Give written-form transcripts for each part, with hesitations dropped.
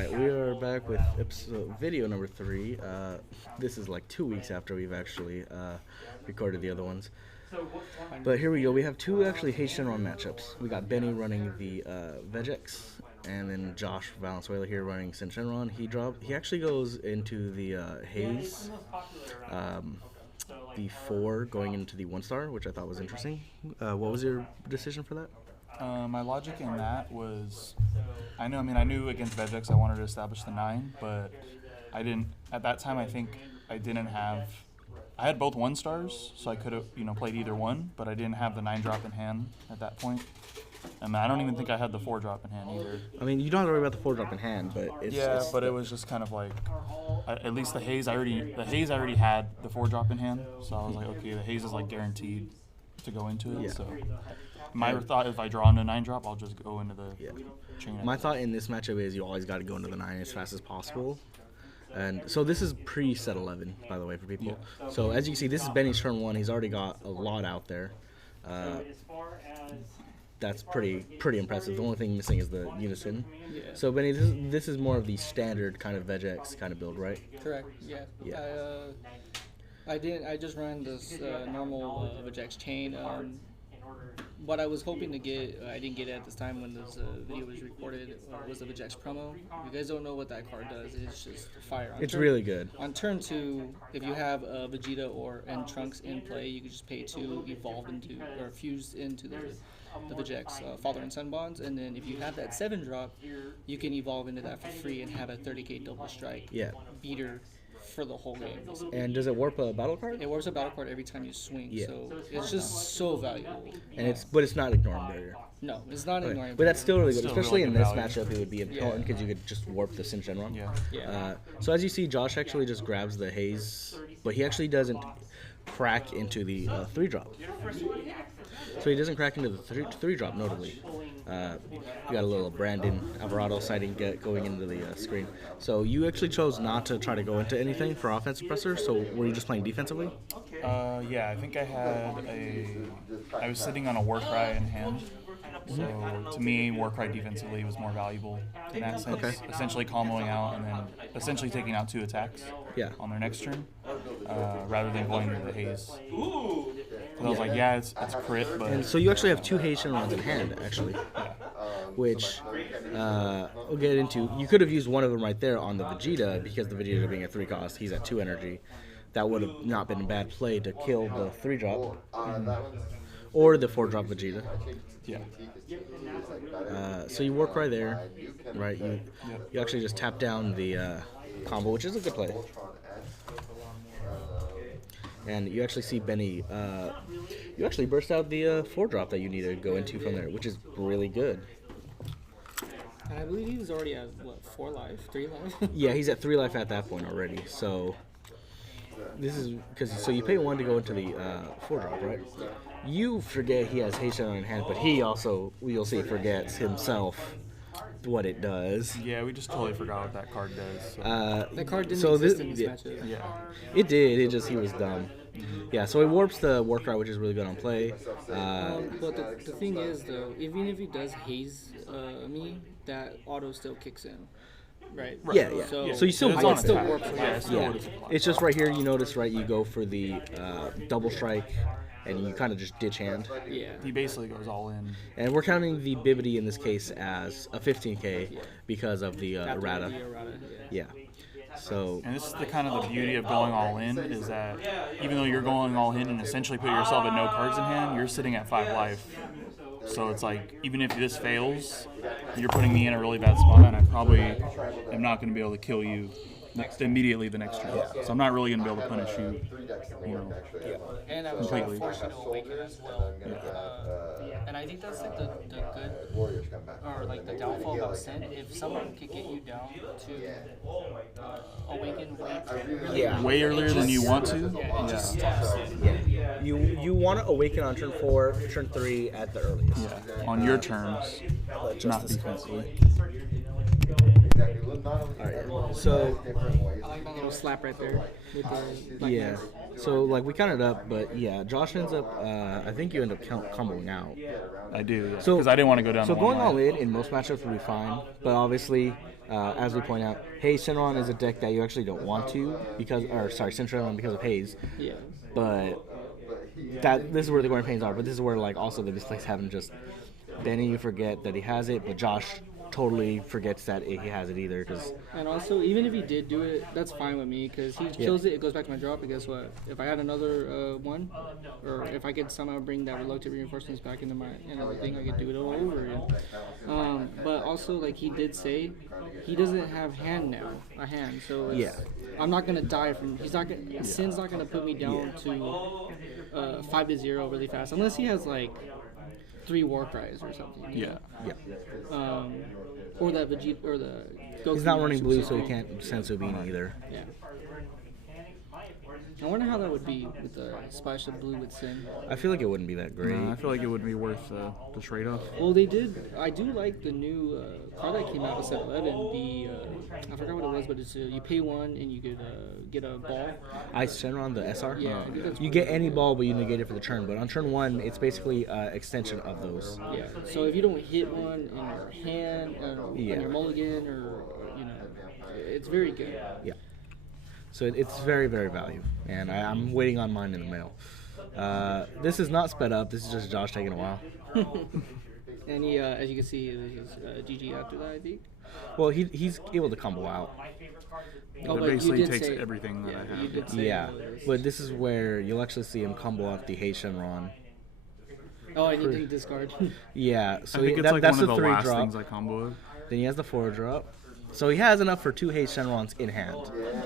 Alright, we are back with video number 3. This is like 2 weeks after we've actually recorded the other ones. But here we go. We have two actually Shenron matchups. We got Benny running the Vegeks, and then Josh Valenzuela here running Syn Shenron. He actually goes into the Haze, the 4 going into the 1-star, which I thought was interesting. What was your decision for that? My logic in that was, I knew against Vegeks I wanted to establish the 9, but I didn't, at that time I think I had both 1-stars, so I could have, played either one, but I didn't have the 9-drop in hand at that point. And I don't even think I had the 4-drop in hand either. I mean, you don't have to worry about the 4-drop in hand, but it was just kind of like, at least the Haze I already had the 4-drop in hand, so I was like, okay, the Haze is like guaranteed to go into it, so. My thought, if I draw into 9-drop, I'll just go into the chain. My thought in this matchup is you always got to go into the 9 as fast as possible. And so this is pre-set 11, by the way, for people. Yeah. So as you can see, this is Benny's turn 1. He's already got a lot out there. That's pretty impressive. The only thing missing is the unison. Yeah. So Benny, this is more of the standard kind of Vegeks kind of build, right? Correct. Yeah. I just ran this normal Vegeks chain. What I was hoping to get, I didn't get it at this time when this video was recorded, was the Vegeks promo. If you guys don't know what that card does, it's just fire. It's really good. On turn 2, if you have Vegeta and Trunks in play, you can just pay 2, evolve into, or fuse into the Vegeks father and son bonds, and then if you have that 7-drop, you can evolve into that for free and have a 30k double strike beater for the whole game. And does it warp a battle card? It warps a battle card every time you swing, so it's just so valuable. And but it's not ignoring barrier. No, it's not ignoring barrier. But that's still really good, especially really in this value. matchup. It would be important because you could just warp the Syn Shenron. Yeah. So as you see, Josh actually just grabs the Haze, but he actually doesn't crack into the 3-drop. So he doesn't crack into the 3-drop, notably. You got a little Brandon Alvarado sighting going into the screen. So you actually chose not to try to go into anything for offensive pressure, so were you just playing defensively? Yeah, I think I was sitting on a Warcry in hand. So to me, Warcry defensively was more valuable in that sense. Okay. Essentially comboing out and then essentially taking out 2 attacks on their next turn, rather than going into the Haze. I was like, it's crit, but... And so you actually have 2 Haze Shenrons in hand, actually. Which, we'll get into. You could have used one of them right there on the Vegeta, because the Vegeta being at 3 cost, he's at 2 energy. That would have not been a bad play to kill the 3-drop. Or the 4-drop Vegeta. Yeah. So you work right there, right? You actually just tap down the combo, which is a good play. And you actually see Benny, you actually burst out the 4-drop that you need to go into from there, which is really good. And I believe he was already at, 4 life? 3 life? Yeah, he's at 3 life at that point already. So this is so you pay 1 to go into the 4-drop, right? You forget he has Haze Shenron in hand, but he also, you'll see, forgets himself what it does. Yeah, we just totally forgot what that card does. So. That card didn't exist in this matchup. Yeah. It did. It just, he was dumb. Yeah, so he warps the Warcry, which is really good on play. But the thing is, though, even if he does Haze me, that auto still kicks in. Right. Yeah. So you still warp it. Still warps. Yeah. It's just right here, you notice, right, you go for the double strike, and you kind of just ditch hand. Yeah. He basically goes all in. And we're counting the Bibbidi in this case as a 15k because of the errata. Yeah. So. And this is the kind of the beauty of going all in, is that even though you're going all in and essentially put yourself at no cards in hand, you're sitting at 5 life. So it's like, even if this fails, you're putting me in a really bad spot, and I probably am not going to be able to kill you immediately the next turn. So I'm not really going to be able to punish you, And I was completely. forced to awaken as well. And I think that's like the good, or like the downfall of Syn. If someone could get you down to awaken way earlier than you want to. it just stops. You want to awaken on turn 4, turn 3 at the earliest. Yeah, on your terms, not defensively. Alright, so I like that little slap right there. With the So, like, we counted up, but yeah, Josh ends up, I think you end up comboing out. I do, So- because I didn't want to go down. So the one going all line. in most matchups will be fine, but obviously, as we point out, Hayes Shenron is a deck that you actually don't want to Syn Shenron because of Hayes. Yeah. But this is where the growing pains are. But this is where like also the mistakes happen. Just Benny, you forget that he has it, but Josh totally forgets that he has it either. And also, even if he did do it, that's fine with me because he kills it. It goes back to my drop. And guess what? If I had another one, or if I could somehow bring that reluctant reinforcements back into my thing, I could do it all over again. But also, like he did say, he doesn't have a hand. So I'm not gonna die from. Syn's not gonna put me down to 5-0 really fast unless he has like 3 war cries or something. Yeah. Or that Vegeta or the Goku. He's not running blue, so he can't send Subini either. Yeah. I wonder how that would be with the splash of blue with Syn. I feel like it wouldn't be that great. I feel like it would be worth the trade-off. Well, they did. I do like the new card that came out with set 11. I forgot what it was, but it's you pay 1 and you could get a ball. Ice Shenron, the SR? Yeah, I think that's You get any ball, but you negate it for the turn. But on turn 1, it's basically extension of those. Yeah. So if you don't hit one in your hand, on your mulligan, or it's very good. Yeah. So it's very, very value. And I'm waiting on mine in the mail. This is not sped up. This is just Josh taking a while. And he, as you can see, he's GG after that, I think. Well, he's able to combo out. Oh, It but basically you did takes say, everything that I You have. did say Yeah. all this. But this is where you'll actually see him combo out the Hayes Shenron. Oh, and you didn't discard. Yeah. So I think it's like that's one of the the 3 last drop. things I comboed. Then he has the 4 drop. So he has enough for 2 Hayes Shenrons in hand.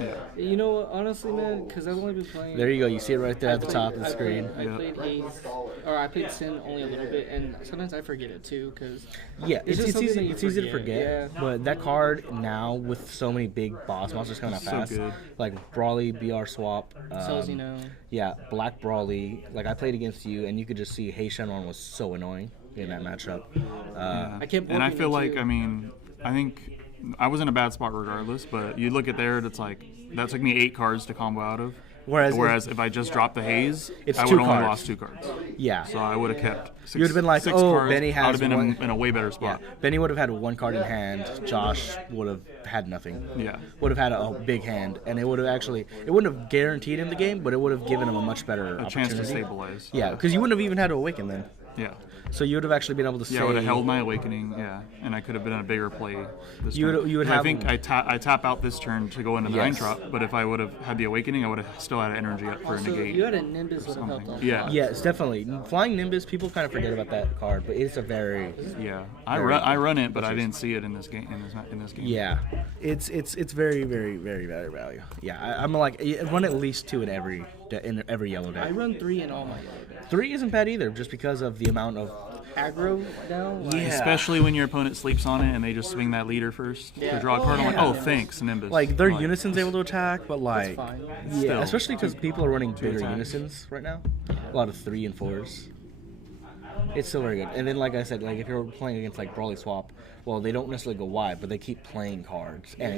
Yeah. You know what, honestly, man, because I've only been playing. There you go. You see it right there at the top of the screen. I played Hayes, or I played Syn only a little bit, and sometimes I forget it too, because Yeah, It's just it's something that easy. you It's easy to forget. forget. Yeah. But that card now, with so many big boss monsters coming out So fast, good. like Brawly, BR Swap, Sozino. yeah, Black Brawly. Like I played against you, and you could just see Hayes Shenron was so annoying in that matchup. I kept And I warping feel it, like, too. I think I was in a bad spot regardless, but you look at there, it's like, that took me 8 cards to combo out of. Whereas if I just dropped the Haze, It's I 2 would have only cards. lost 2 cards. Yeah. So I would have kept 6, You would have been like, 6 oh, cards. Benny I has would have been one. in a way better Yeah, spot. Benny would have had 1 card in hand. Josh would have had nothing. Yeah. Would have had a big hand, and it would have it wouldn't have guaranteed him the game, but it would have given him a much better A chance to opportunity. stabilize. Yeah, because you wouldn't have even had to awaken then. Yeah. So you would have actually been able to Yeah, I say. would have held my awakening, and I could have been in a bigger play this You would- turn. you would 'Cause have- I think I tap out this turn to go into the 9 Yes. drop, but if I would have had the awakening, I would have still had energy up for a Also, if negate. you had a Nimbus, would have helped something. out. Yeah. Yes, definitely. Flying Nimbus, people kind of forget about that card, but it's a very. Yeah, I run it, but I didn't see it in this game. In this game. Yeah, it's very, very, very, very value. Yeah, I'm like run at least 2 in every yellow I deck. run 3 in all my yellow decks. 3 isn't bad either, just because of the amount of. Aggro now? Like, Yeah. Especially when your opponent sleeps on it and they just swing that leader first Yeah. to draw a card. I'm like, Yeah. oh, thanks, Nimbus. Like their Like, unison's able to attack, but like fine. yeah, Still. especially because people are running bigger attacks. unisons right now. A lot of 3 and 4s. It's still very good. And then, like I said, like if you're playing against like Brawly Swap, well, they don't necessarily go wide, but they keep playing cards, and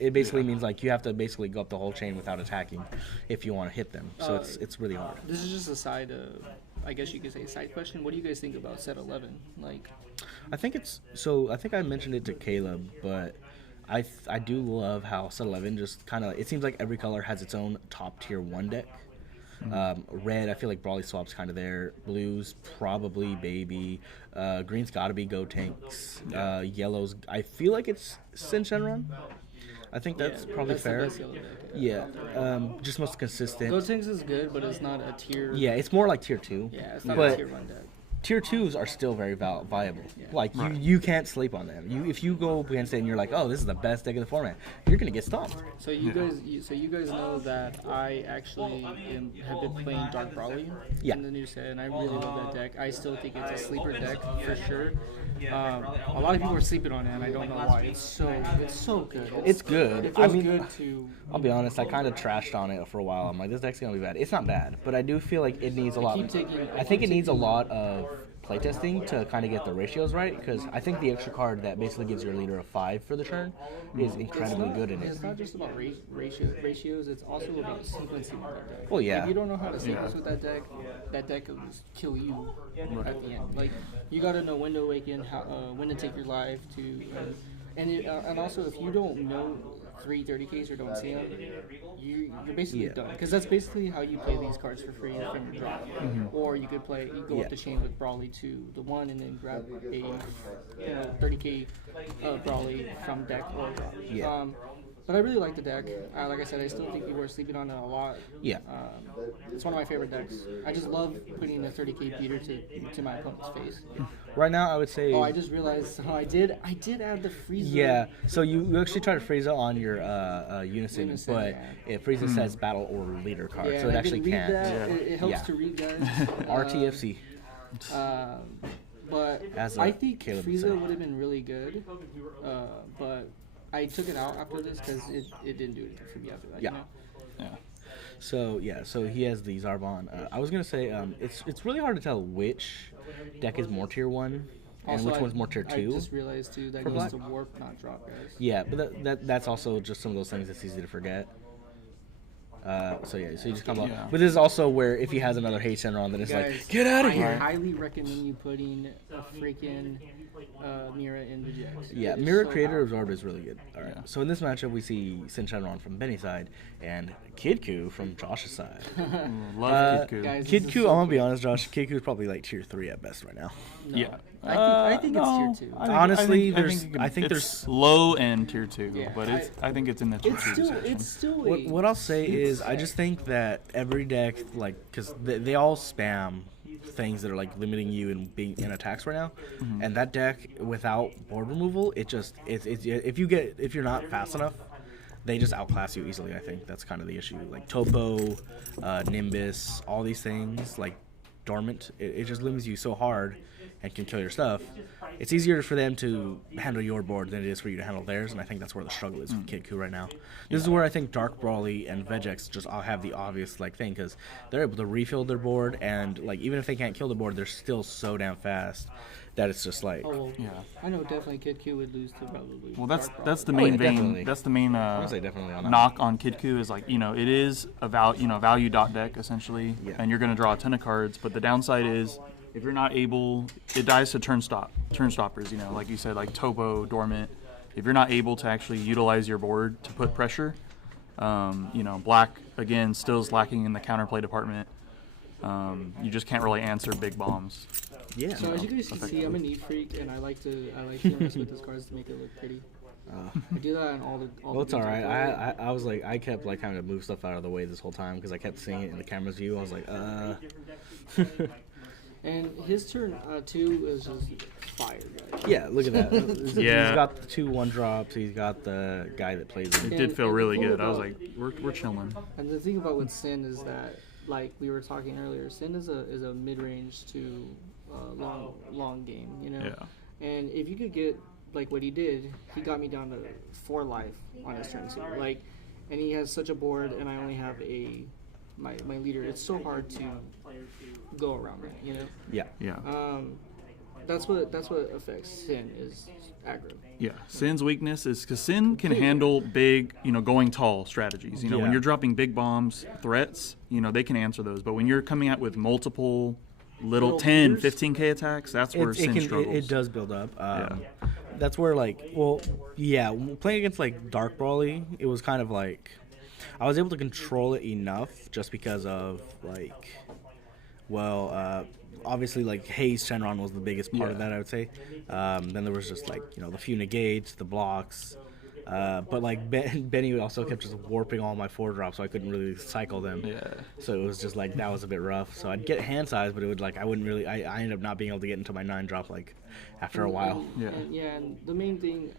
it basically means like you have to basically go up the whole chain without attacking if you want to hit them. So it's really hard. This is just a side, I guess you could say, side question. What do you guys think about set 11? Like, I think I think I mentioned it to Caleb, but I do love how set 11 just kind of, it seems like every color has its own top tier 1 deck. Red, I feel like Brawly Swap's kind of there. Blues, probably Baby. Green's got to be Go Tanks. Yellow's, I feel like it's Syn Shenron. I think that's probably that's fair. The best yellow deck. Yeah, just most consistent. Gotenks is good, but it's not a tier. Yeah, it's more like tier 2. Yeah, it's not But a tier 1 deck. tier 2s are still very viable. Yeah. Like you can't sleep on them. If you go against it and you're like, oh, this is the best deck in the format, you're gonna get stomped. So you guys know that I actually have been playing Dark Brawly in the new set, and I really love that deck. I still think it's a sleeper deck for sure. A lot of people are sleeping on it, and I don't know why. It's so good. It's good. It I feels mean, good to. I'll be honest, I kind of trashed on it for a while. I'm like, this deck's gonna be bad. It's not bad, but I do feel like it needs a lot. keep taking- I think it needs a lot of playtesting to kind of get the ratios right, because I think the extra card that basically gives your leader a 5 for the turn is incredibly good in it. It's not just about ratios, it's also about sequencing with that deck. Well, yeah. If you don't know how to sequence with that deck will just kill you at the end. Like, you gotta know when to awaken, when to take your life, and also if you don't know 330Ks or don't see them, you're basically done. Because that's basically how you play these cards for free from your drop. Or you could go up the chain with Brawly to the 1 and then grab a 30K Brawly from deck or drop. Yeah. But I really like the deck. Like I said, I still think people are sleeping on it a lot. Yeah. It's one of my favorite decks. I just love putting a 30K beater to my opponent's face. Right now, I would say. Oh, I just realized I did add the Frieza. Yeah. So you actually try to Frieza on your Unison, but it Frieza says battle or leader card, Yeah, so it actually can't. It helps to read guys. RTFC. But As I think Caleb would Frieza say. would have been really good. But I took it out after this because it didn't do anything for me after that. Yeah. You know? Yeah. So he has the Zarbon. I was gonna say it's really hard to tell which deck is more tier 1 and Also, which one's more tier 2. I just realized too that for goes Black? to warp, not drop, guys. Yeah, but that's also just some of those things that's easy to forget. So you just come up. Yeah. But this is also where if he has another Hate Shenron, then it's Guys, like, get out of I here. highly recommend you putting a freaking Mira in Vegeks. Yeah, It's Mirror so Creator powerful. Absorb is really good. All right. Yeah. So in this matchup, we see Syn Shenron from Benny's side and Kid Goku from Josh's side. Love Kid Goku. Guys, Kid this is Goku, so I'm gonna be cool. honest, Josh. Kid Goku is probably like tier 3 at best right now. No. Yeah. I think it's tier 2. Honestly, I think it's there's low end tier 2, Yeah, but I think it's in the tier 2 section. It's still what I'll say is I just think that every deck, like, because they all spam things that are like limiting you and being in attacks right now, and that deck without board removal, it's if you're not fast enough, they just outclass you easily. I think that's kind of the issue. Like Topo, Nimbus, all these things like Dormant, it just limits you so hard and can kill your stuff. It's easier for them to handle your board than it is for you to handle theirs, and I think that's where the struggle is with Kid Goku right now. This is where I think Dark Brawly and Vegeks just all have the obvious like thing, because they're able to refill their board, and like even if they can't kill the board, they're still so damn fast that it's just like. Oh, well, Yeah. I know definitely Kid Q would lose to probably. Well, that's Dark the Brawler. main yeah, definitely. vein. That's the main would say definitely on that knock on Kid Goku is like it is a value dot deck essentially, Yeah. and you're going to draw a ton of cards. But the downside is if you're not able, it dies to turn stoppers. Like you said, like Topo, Dormant. If you're not able to actually utilize your board to put pressure, Black again still is lacking in the counterplay department. You just can't really answer big bombs. Yeah. So as you guys can see, I'm a neat freak, and I like to mess with these cards to make it look pretty. I do that in all the. Well, it's games all right. I play. I was like, I kept like having to move stuff out of the way this whole time because I kept seeing it in the camera's view. I was like, And his turn 2 is just fire, guys. Yeah, look at that. Yeah. He's got the 2/1 drops. He's got the guy that plays It it. did feel and really the thing good. I was about- like, we're chilling. And the thing about with Syn is that, like we were talking earlier, Syn is a mid-range to long game, Yeah. And if you could get like what he did, he got me down to 4 life on his turn 2. Like, and he has such a board, and I only have my leader. It's so hard to go around that, Yeah. Yeah. That's what affects Syn is aggro. Yeah, Syn's weakness is because Syn can handle big, going tall strategies. Yeah. When you're dropping big bombs, threats, they can answer those. But when you're coming out with multiple little 10, leaders? 15K attacks, that's where Syn struggles. It does build up. Yeah. That's where playing against like Dark Brawly, it was kind of like I was able to control it enough just because of like, obviously like Haze Shenron was the biggest part of Yeah. that, I would say. Then there was just like the few negates, the blocks. But like Benny also kept just warping all my 4-drops, so I couldn't really cycle them. Yeah. So it was just like that was a bit rough. So I'd get hand size, but it would like I wouldn't really. I ended up not being able to get into my 9-drop like after a while. Yeah. And the main thing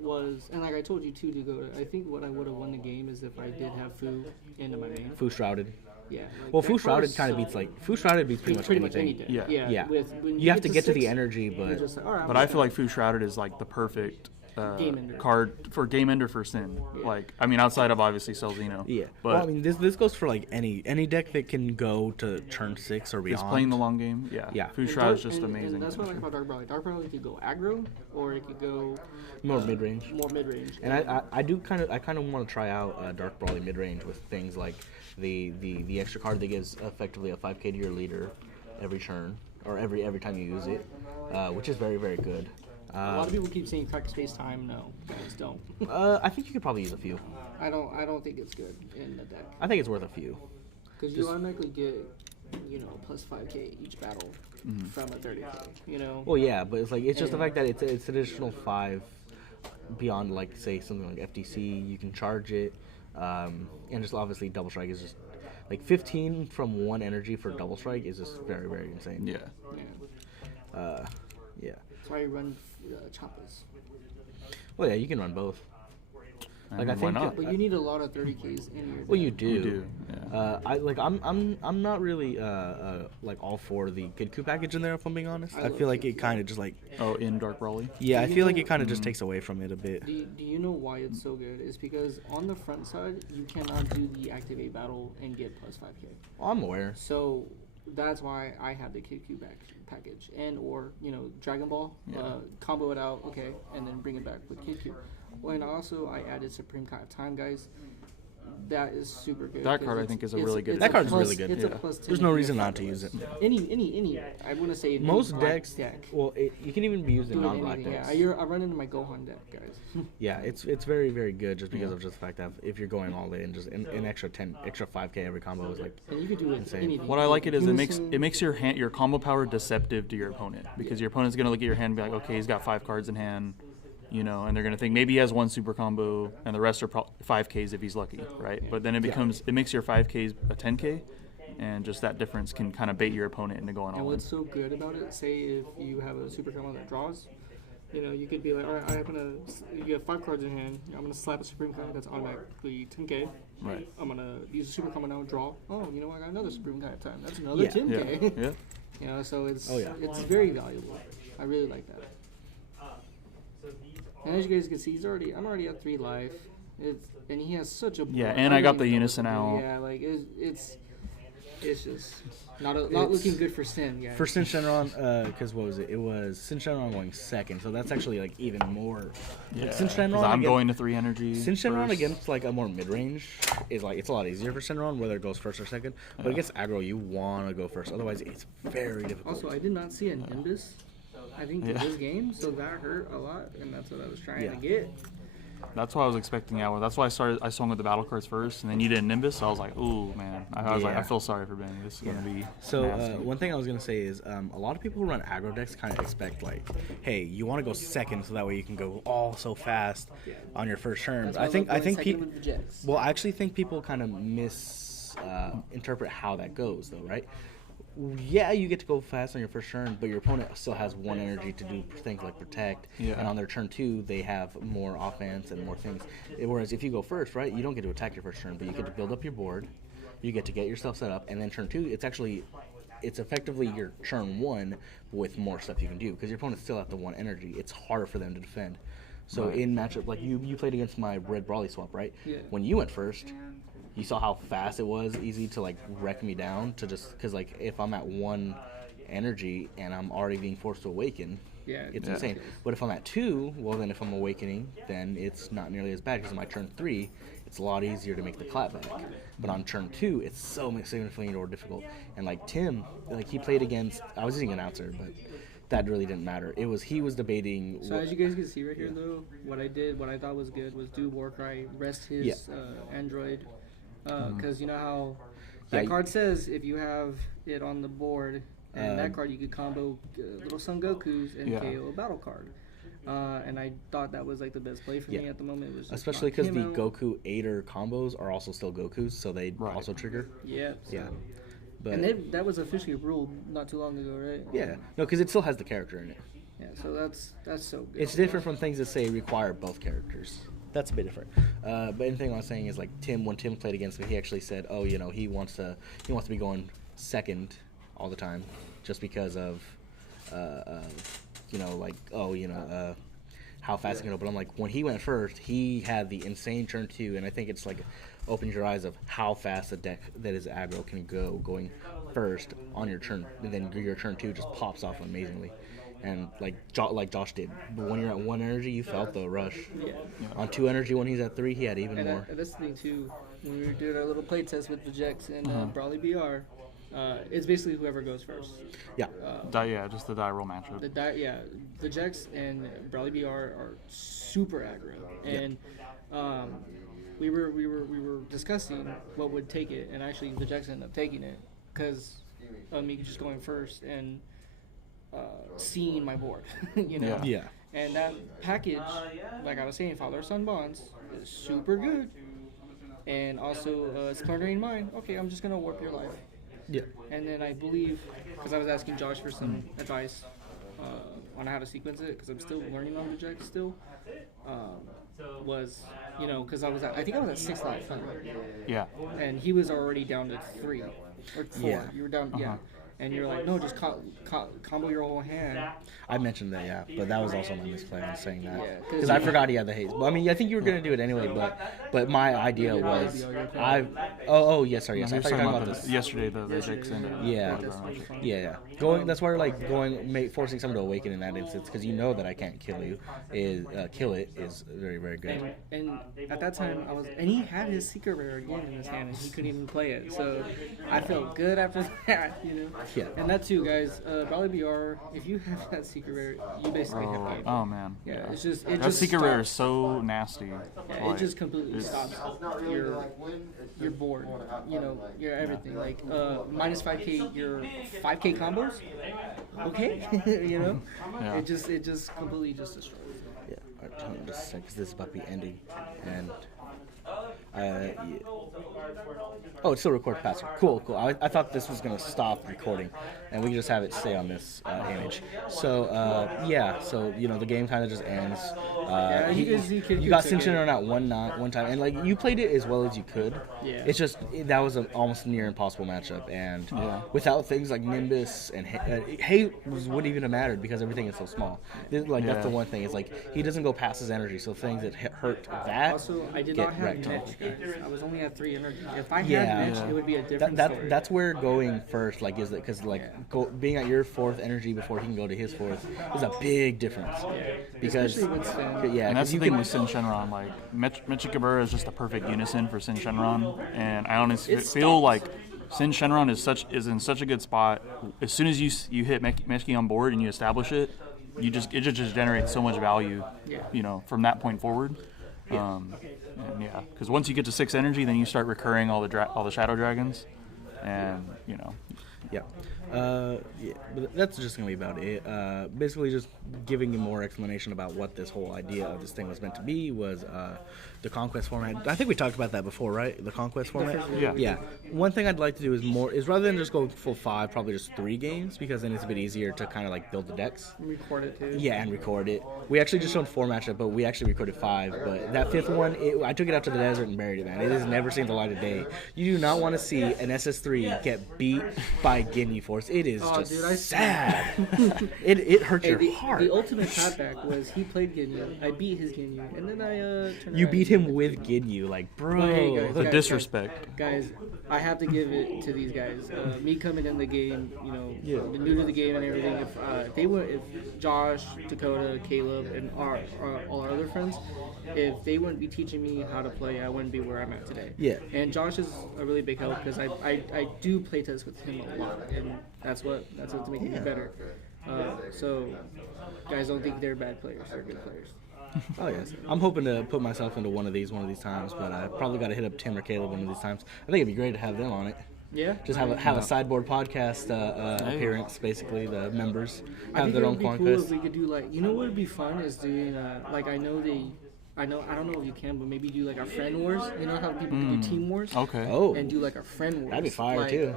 was, and like I told you too, to go. I think what I would have won the game is if I did have Fu into my main. Fu Shrouded. Yeah. Like Well, that Fu Shrouded card kind of beats like Fu Shrouded beats pretty much anything. anything. Yeah. Yeah. When You have to get to the 6, energy, you're but just like, all right, But I feel like Fu Shrouded is like the perfect card for Game Ender for Syn. Yeah. Like, I mean, outside of obviously Celzino. Yeah. But Well, I mean, this goes for like any deck that can go to turn 6 or beyond. just playing the long game. Yeah. Yeah. Fushra is just amazing. And that's what I like about Dark Brawler. Dark Brawler could go aggro, or it could go More mid-range. More mid-range. And I kind of want to try out Dark Brawly mid-range with things like the extra card that gives effectively a 5k to your leader every turn, or every time you use it, which is very, very good. A lot of people keep saying crack space time. No, guys, don't. I think you could probably use a few. I don't think it's good in the deck. I think it's worth a few. Because you automatically get, plus 5k each battle from a 30k, Well, yeah, but it's like just the fact that it's an additional 5 beyond, like, say something like FTC. You can charge it, and just obviously double strike is just like 15 from 1 energy for double strike is just very, very insane. Yeah. Yeah. That's why you run choppers. Well, yeah, you can run both. Like, I why think, not? But you need a lot of 30ks in your deck. well, you do. You do. Yeah. I'm not really like all for the Kid Goku package in there. If I'm being honest, I love feel like Kid it kind of just like In Dark Brawly. I you feel like know- it kind of just takes away from it a bit. Do you know why it's so good? It's because on the front side, you cannot do the activate battle and get plus 5k. I'm aware. So that's why I have the Kid Goku package, and or Dragon Ball, combo it out, okay, and then bring it back with Kid Goku. Well, and also I added Supreme Kind of Time, guys. That is super good. That 'cause card I it's- think is a it's- really good. it's That a card's plus- really good, It's yeah. a plus 10 There's no in reason your not to list. use it. Any. I want to say Most black decks, deck. well, you can even be used in Doing non-black anything, decks. yeah. I run into my Gohan deck, guys. Yeah, it's very, very good just because of just the fact that if you're going all in, just an extra 5k every combo is like And you can do it insane. anything. What I like it is it Unison- makes your combo power deceptive to your opponent, because your opponent's gonna look at your hand and be like, okay, he's got 5 cards in hand, and they're gonna think maybe he has 1 super combo and the rest are 5ks if he's lucky, right? But then it makes your 5ks a 10k, and just that difference can kind of bait your opponent into going And all in. what's so good about it, say if you have a super combo that draws, you could be like, all right, you have 5 cards in hand, I'm going to slap a supreme combo that's automatically 10k. Right. I'm going to use a super combo now, draw. Oh, you know what, I got another supreme kind of time. That's another Yeah. 10k. Yeah. So it's Oh, yeah. it's very valuable. I really like that. And as you guys can see, I'm already at 3 life. And he has such a Yeah, board. and I got don't the even know Unison what to do. out. Yeah, like it's just not looking good for Syn, guys. for Syn Shenron, because what was it? It was Syn Shenron going second, so that's actually like even more. Yeah. Syn 'Cause Shenron I'm again- going to 3 energy. Syn Shenron first. against like a more mid-range is like it's a lot easier for Shenron whether it goes first or second. But against aggro, you want to go first. Otherwise, it's very difficult. Also, I did not see a Nimbus, I think, in Yeah. this game, so that hurt a lot, and that's what I was trying Yeah. to get. That's what I was expecting out. That's why I swung with the battle cards first, and then you did Nimbus. So I was like, ooh, man. I was like, Yeah. I feel sorry for Benny. This is gonna be So nasty. one thing I was gonna say is a lot of people who run aggro decks kind of expect like, hey, you want to go second so that way you can go all so fast on your first turn. That's I why think love going people. second with Vegeks. Well, I actually think people kind of misinterpret how that goes, though, right? Yeah, you get to go fast on your first turn, but your opponent still has 1 energy to do things like protect, Yeah. and on their turn 2, they have more offense and more things. Whereas if you go first, right, you don't get to attack your first turn, but you get to build up your board, you get to get yourself set up, and then turn 2, it's effectively your turn 1 with more stuff you can do, because your opponent's still at the 1 energy. It's harder for them to defend. So in matchup, like you played against my red Brawly swap, right? Yeah. When you went first, you saw how fast it was easy to like wreck me down to just because like if I'm at 1 energy and I'm already being forced to awaken, Yeah, it's Yeah. insane. But if I'm at 2, well then if I'm awakening, then it's not nearly as bad because on my turn 3, it's a lot easier to make the clap back. But on turn 2, it's so significantly more difficult. And like Tim, like he played against, I was using an announcer, but that really didn't matter. He was debating. So as you guys can see right here, though, what I thought was good was do Warcry, rest his Android, because you know how that Yeah, card says if you have it on the board, and that card you could combo little Son Gokus and Yeah. KO a battle card. And I thought that was like the best play for me at the moment. It was just Especially knock because him the out. Goku 8er combos are also still Gokus, so they also trigger. Yeah. So. Yeah. But And that was officially ruled not too long ago, right? yeah, no, because it still has the character in it. Yeah. So that's so good. It's different from things that say require both characters. That's a bit different. But anything I was saying is like when Tim played against me, he actually said, "Oh, he wants to be going second all the time, just because of, how fast he can open. I'm like, when he went first, he had the insane turn 2, and I think it's like opens your eyes of how fast a deck that is aggro can go going first on your turn, and then your turn 2 just pops off amazingly. And like Josh did, but when you're at 1 energy, you felt the rush. Yeah. On 2 energy, when he's at 3, he had even more. And that's the thing too. When we did our little play test with Vegeks and Brawley BR, it's basically whoever goes first. Yeah. Just the die roll matchup. Vegeks and Brawley BR are super aggro, and we were discussing what would take it, and actually Vegeks ended up taking it because of me just going first and seeing my board, you know. Yeah. And that package, like I was saying, Father Son Bonds is super good, and also Splendering Mind. Okay, I'm just gonna warp your life. Yeah. And then I believe, because I was asking Josh for some advice on how to sequence it, because I'm still learning on Vegeks still. Because I think I was at 6 last time. Yeah. And he was already down to 3 or 4. Yeah. You were down, And you're like, no, just combo your whole hand. I mentioned that, yeah, but that was also my misplay on saying that. Yeah, Because I forgot he had the haste. Well, I mean, I think you were going to do it anyway, but my idea was, yes, sorry, yes. I thought you were talking about this. Yesterday, the Vegeks and Yeah. That's why forcing someone to awaken in that instance, because you know that I can't kill you, kill it is very, very good. And at that time, he had his secret rare again in his hand, and he couldn't even play it. So I felt good after that, you know. Yeah. And that too, guys. Brawley BR, if you have that secret rare, you basically have game. Oh man. Yeah, that just secret stops. rare is so nasty. Yeah, it just completely stops your board. You know, your everything. Like minus 5k, your 5k combos. Okay, you know. Yeah. It just completely just destroys. Yeah. All right, hold on just a second, because this is about to be ending, and. Oh, it's still recording faster. Cool. I thought this was going to stop recording, and we can just have it stay on this image. So, so, the game kind of just ends. You got Syn Shenron at one time, and, like, you played it as well as you could. Yeah. It's just, that was an almost near impossible matchup, and without things like Nimbus and Hate wouldn't even have mattered because everything is so small. That's the one thing. It's like, he doesn't go past his energy, so things that hurt that also, I did not have wrecked. Mitch, guys. I was only at 3 energy. If I had Mitch, it would be a different story. That's where going first, is it? Because, being at your 4th energy before he can go to his 4th is a big difference. Because, especially with Syn. And that's the thing with Syn Shenron. Mitch Kabura is just a perfect unison for Syn Shenron. And I honestly feel like Syn Shenron is in such a good spot. As soon as you hit Meshki on board and you establish it, it just generates so much value, from that point forward. Because once you get to 6 energy, then you start recurring all the shadow dragons, and but that's just gonna be about it. Basically, just giving you more explanation about what this whole idea of this thing was meant to be was the Conquest format. I think we talked about that before, right? The Conquest format. Yeah. One thing I'd like to do is rather than just go full 5, probably just 3 games, because then it's a bit easier to kind of build the decks. Record it too. Yeah, and record it. We actually just showed 4 matchup, but we actually recorded 5. But that 5th one, I took it out to the desert and buried it, man. It has never seen the light of day. You do not want to see an SS3 get beat by Ginyu Force. It is sad. it hurts your heart. The ultimate clapback was he played Ginyu. I beat his Ginyu, and then I turned You around. beat him with Ginyu, bro. Hey, the disrespect. Guys, I have to give it to these guys. Me coming in the game, new to the game and everything. If Josh, Dakota, Caleb, and all our other friends, if they wouldn't be teaching me how to play, I wouldn't be where I'm at today. Yeah. And Josh is a really big help because I do play test with him a lot, and that's what's making me better. So guys, don't think they're bad players. They're good players. Oh yes, I'm hoping to put myself into one of these times, but I probably got to hit up Tim or Caleb one of these times. I think it'd be great to have them on it. Yeah. Just have a sideboard podcast appearance, basically the members have their own Conquest. Cool if we could do what would be fun is doing I don't know if you can, but maybe do a friend wars. You know how people do team wars? Okay. Oh. And do a friend wars. That'd be fire too.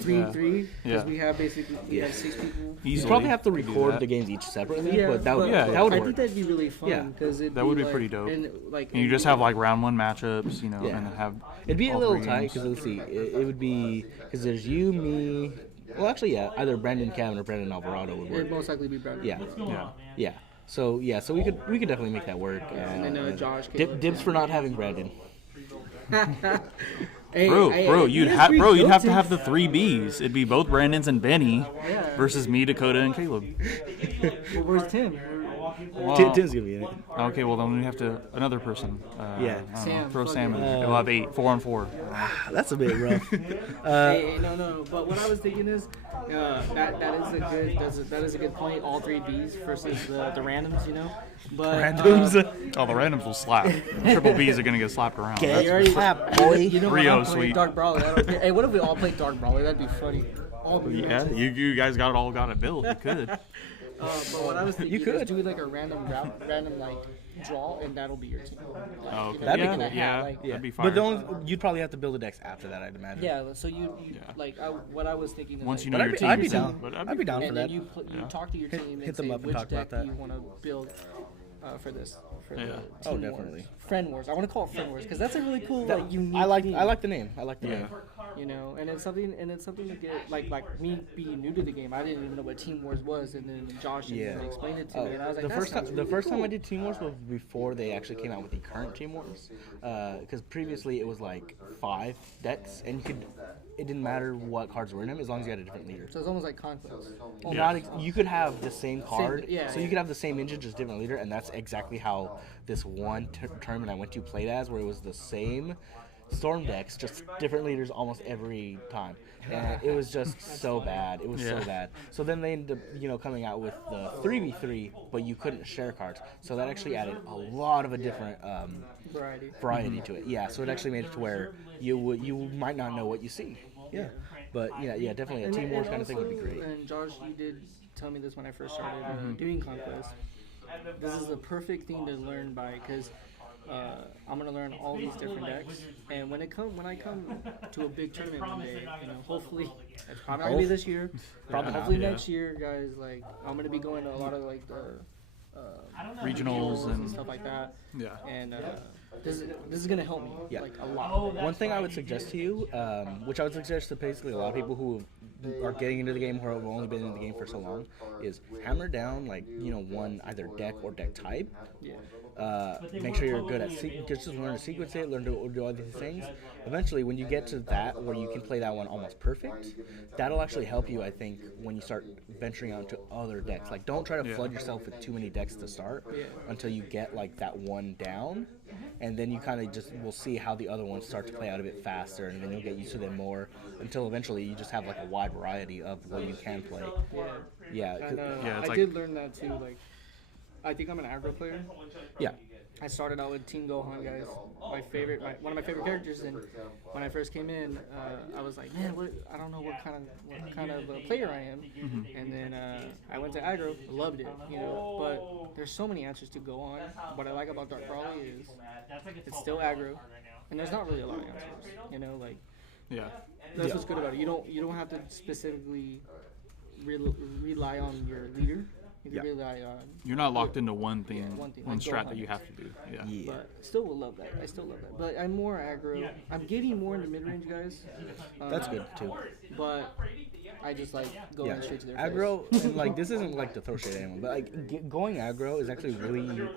3-3, because we have we have 6 people. You probably have to record the games each separately, but that would work. I think that'd be really fun because that would be pretty dope. And you just have round 1 matchups, and then have. It'd be a little tight because let's see, it would be because there's you, me. Well, actually, either Brandon Cavan or Brandon Alvarado would work. It'd most likely be Brandon. Yeah. So yeah, so we could definitely make that work. And then Josh came Dibs for not having Brandon. Bro, you'd have to have the 3 Bs. It'd be both Brandons and Benny versus me, Dakota, and Caleb. Well, where's Tim? Tim's gonna be in it. Okay, well then we have to another person. Sam. Throw Sam in. We'll have 8, 4 and 4. That's a bit rough. No. But what I was thinking is, that is a good point. All 3 Bs versus the randoms, you know. But Randoms. The randoms will slap. Triple Bs are gonna get slapped around. Get slapped, boy. You know Rio what? sweet. Dark Brawler. Hey, what if we all played Dark Brawler? That'd be funny. Yeah, you guys got it built. You could. But what I was thinking is do like a random like draw, and that'll be your team. Oh, okay. That'd be cool. That'd be fine. But you'd probably have to build a dex after that, I'd imagine. Yeah, so what I was thinking is once like, you know your team, I'd be down. I'd be down for and that. then you talk to your team and Hit say them up and which talk deck about that. you want to build for this. For the Oh, Team definitely. Wars. Friend Wars. I want to call it Friend Wars because that's a really cool unique. I like theme. the name. I like the name. You know, and it's something to get like me being new to the game. I didn't even know what Team Wars was, and then Josh explained it to me, and I was like, the first time I did Team Wars was before they actually came out with the current Team Wars, because previously it was like 5 decks, and it didn't matter what cards were in them as long as you had a different leader. So it's almost like Conquest. You could have the same card, yeah, so you could have the same engine, just different leader, and that's exactly how this one tournament I went to played as, where it was the same storm decks, just different leaders almost every time, and it was just so bad. It was so bad. So then they ended up, coming out with the 3v3, but you couldn't share cards, so that actually added a lot of a different variety to it. Yeah, so it actually made it to where you might not know what you see. Yeah, but yeah, definitely a Team Wars kind of thing would be great. And Josh, you did tell me this when I first started doing Conquest. This is the perfect thing to learn by, because I'm gonna learn all these different decks, and when I come to a big tournament one day, hopefully it's probably not gonna be this year. Hopefully next year, guys. Like, I'm gonna be going to a lot of like the regionals and stuff like that. Yeah. And this is gonna help me like a lot. One thing I would suggest to you, which I would suggest to basically a lot of people who are getting into the game who have only been in the game for so long, is hammer down one either deck or deck type. Yeah. Make sure you're good at just learn to sequence it, learn to do all these things. Eventually, when you get to that where you can play that one almost perfect, that'll actually help you, I think, when you start venturing out into other decks. Like, don't try to flood yourself with too many decks to start until you get like that one down, and then you kind of just will see how the other ones start to play out a bit faster, and then you'll get used to them more until eventually you just have like a wide variety of what you can play. Yeah. I did learn that too. Like, I think I'm an aggro player. Yeah. I started out with Team Gohan, guys. One of my favorite characters. And when I first came in, I was like, man, I don't know what kind of player I am. Mm-hmm. And then I went to aggro, loved it, But there's so many answers to go on. What I like about Dark Brawler is it's still aggro, and there's not really a lot of answers. That's what's good about it. You don't have to specifically rely on your leader. You're not locked into one thing, one like strat Gohan that you have to do. Yeah. But still will love that. I still love that. But I'm more aggro. I'm getting more into mid-range, guys. That's good too. But I just like going straight to their aggro, and like this isn't like to throw shade at anyone, but like going aggro is actually really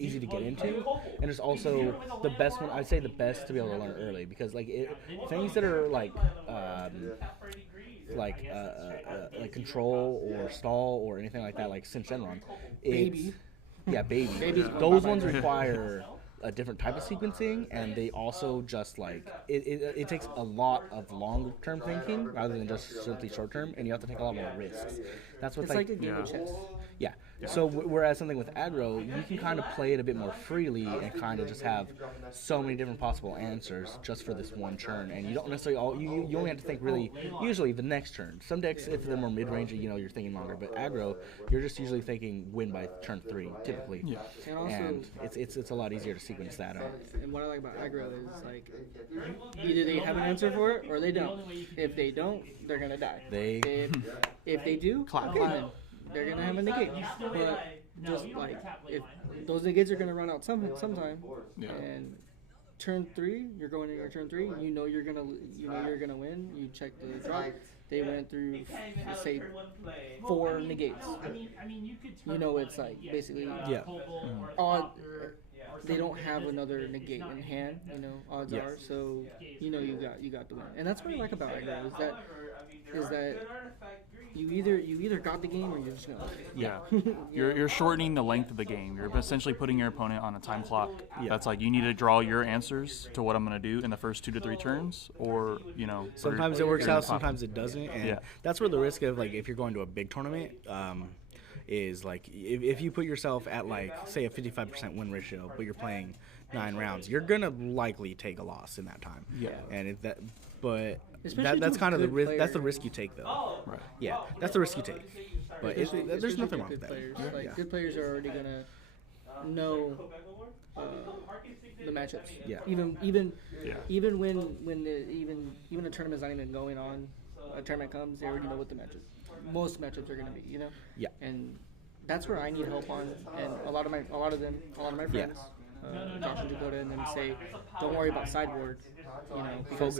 easy to get into, and it's also the best one. I'd say the best to be able to learn early, because like things that are like control or stall or anything like that, like Syn Shenron. Baby. Those ones require a different type of sequencing, and they also just like it takes a lot of long-term thinking rather than just simply short-term, and you have to take a lot more risks. That's what's it's like a game of chess. Yeah. So whereas something with aggro, you can kind of play it a bit more freely and kind of just have so many different possible answers just for this one turn, and you don't necessarily you only have to think really usually the next turn. Some decks, if they're more mid-range, you're thinking longer, but aggro, you're just usually thinking win by turn 3 typically. Yeah. And it's a lot easier to sequence that out. And what I like about aggro is like either they have an answer for it or they don't. If they don't, they're gonna die. If they do, okay, they're gonna have a negate. But just like if those negates are gonna run out sometime, and turn 3, you're going in your turn 3. You're gonna win. You check the drop. they went through, let's say, 4 negates. You know, it's like basically odd. They don't have another negate in hand. You know, odds are. So you know you got the win, and that's what I like about aggro is that you either got the game or you're just gonna lose. Yeah, you're shortening the length of the game. You're essentially putting your opponent on a time clock. That's like you need to draw your answers to what I'm gonna do in the first 2 to 3 turns, or you know. Sometimes it works out, sometimes it doesn't, and that's where the risk of like if you're going to a big tournament. Is like if you put yourself at like say a 55% win ratio, but you're playing 9 rounds, you're gonna likely take a loss in that time. And that's kind of the risk. That's the risk you take, though. Right. Yeah, that's the risk you take. But there's nothing wrong with that. Players. Like good players are already gonna know the matchups. Yeah. Even when the tournament's not even going on, a tournament comes, they already know what the matchups. Most matchups are going to be, you know. Yeah. And that's where I need help on, and a lot of my friends, Josh and Dakota, and them say, don't worry about sideboard, you know, because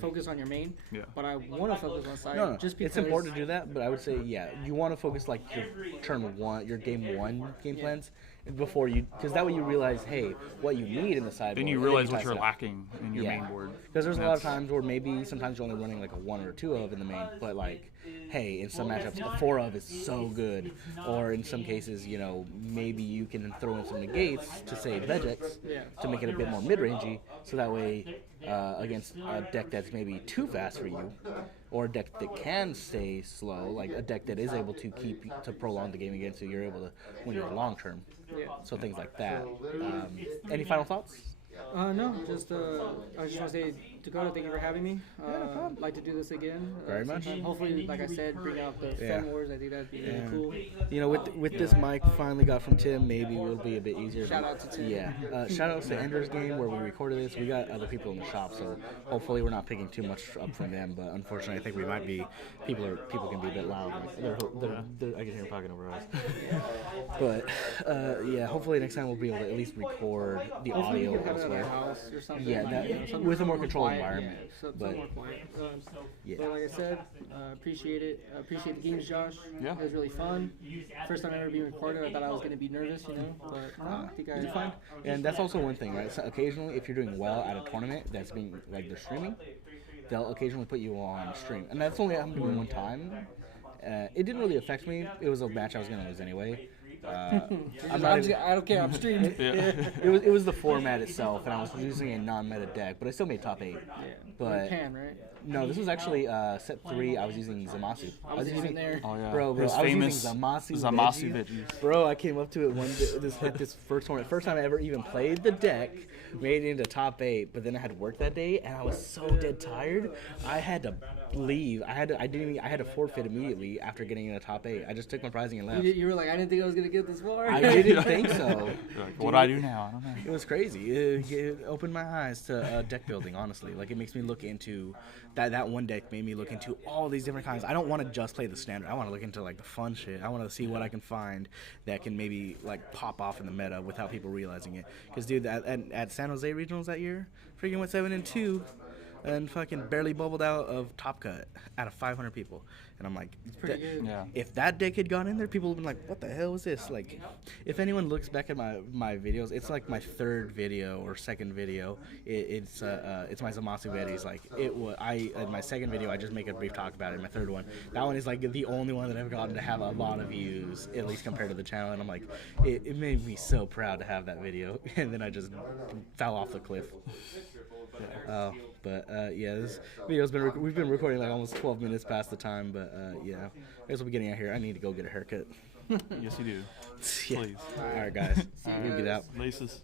focus on your main. Yeah. But I want to focus on side. No, just because it's important to do that. But I would say, you want to focus like your your game 1 game plans. Before you, because that way you realize, hey, what you need in the sideboard. Then you realize what you're lacking in your main board. Because there's a lot of times where maybe sometimes you're only running like a 1 or 2 of in the main, but like, hey, in some matchups, a 4 of is so good. Or in some cases, you know, maybe you can throw in some negates to say Vegeks to make it a bit more mid-rangey, so that way against a deck that's maybe too fast for you, or a deck that can stay slow, like a deck that is able to prolong the game against you, you're able to win your long term. So things like that. Any final thoughts? No, just I just want to say, Dakota, thank you for having me. I'd like to do this again. Very much. Hopefully, like I said, bring out the fan wars. I think that'd be really cool. You know, with this mic finally got from Tim, maybe it'll be a bit easier. Shout out to Tim. Yeah. Shout out to Ender's Game where we recorded this. We got other people in the shop, so hopefully we're not picking too much up from them. But unfortunately, I think we might be. People can be a bit loud. I can hear them talking over us. But hopefully next time we'll be able to at least record the audio elsewhere. House or something. With a more controlled environment. But more quiet. But like I said, appreciate it. Appreciate the games, Josh. Yeah. It was really fun. First time ever being recorded. I thought I was going to be nervous, you know. But I think I did fine. And that's also one thing, right? So occasionally, if you're doing well at a tournament that's being like they're streaming, they'll occasionally put you on stream, and that's only happened to me one time. It didn't really affect me. It was a match I was going to lose anyway. I don't care. I'm streaming. It was the format itself, and I was using a non-meta deck, but I still made top 8. But you can, right? No, this was actually set 3. I was using Zamasu. I was using there. Oh yeah, bro. His I was famous using Zamasu Vegeks. Bro, I came up to it one day, this first tournament, first time I ever even played the deck, made it into top 8. But then I had work that day, and I was so dead tired. I had to leave. I had to forfeit immediately after getting into top 8. I just took my prizing and left. You were like, I didn't think I was gonna get this far. I didn't think so. Like, what do I do now? I don't know. It was crazy. It opened my eyes to deck building. Honestly, like it makes me look into that one deck made me look into all these different kinds. I don't want to just play the standard. I want to look into like the fun shit. I want to see what I can find that can maybe like pop off in the meta without people realizing it. Because dude, at San Jose regionals that year, freaking went 7-2. And fucking barely bubbled out of Top Cut out of 500 people. And I'm like, if that deck had gone in there, people would have been like, what the hell is this? Like, if anyone looks back at my videos, it's like my 3rd video or 2nd video. It's my Zamasu Vegeks. Like, in my 2nd video, I just make a brief talk about it. In my 3rd one, that one is like the only one that I've gotten to have a lot of views, at least compared to the channel. And I'm like, it made me so proud to have that video. And then I just fell off the cliff. This video's we've been recording like almost 12 minutes past the time, but I guess we'll be getting out here. I need to go get a haircut. Yes, you do. Please. All right, guys. We'll get out. Laces.